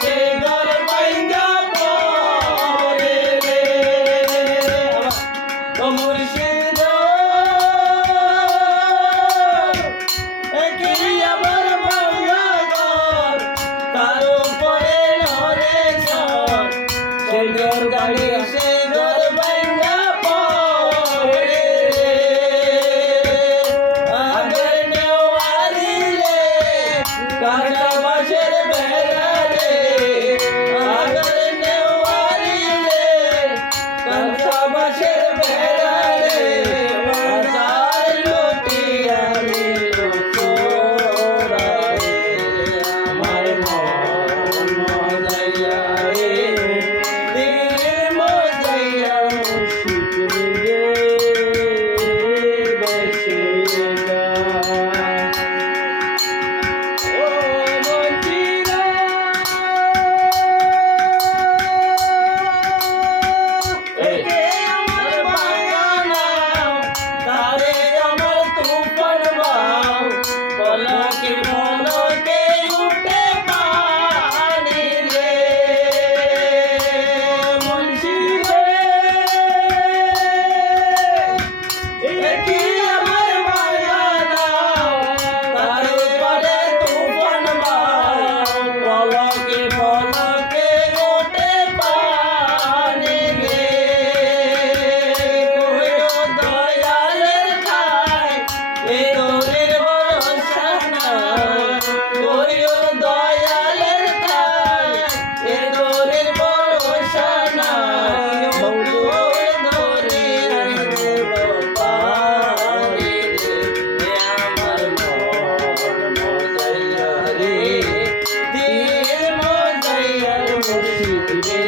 সে ঘর ভাঙ্গা পড়ে রে ও মুর্শিদ কি আমার ভাঙ্গা ঘর তার উপরে নরে ঝড় সে ঘর গাড়ি সে ঘর ভাঙ্গা পড়ে রে আগর নেওয়ারিলে কাটা বাঁশের বেড়া রে আগর নেওয়ারিলে কাটা বাঁশের বেড়া রে বাজার লুটিয়া নিল চোরা রে আমার মন মজাইয়া রে দিল মজাইয়া মুশকিল রে বসে গা ও মন্দিরা একে আমার বাগানা তারে আমার তুফান বাও পলকে পলকে উঠে পানি রে মুন্সি রে একে আমার বাগানা তার উপরে তুফান বাও পলকে পলকে উঠে পানি রে কইও দয়ালের ঠাই এ দরের ভরসা নাই কইও দয়ালের ঠাই এ দরের ভরসা নাই মঙ্গল ধরে দেব পারে রে এ আমার মন মজাইয়া রে দিল মজাইয়া মুর্শিদ রে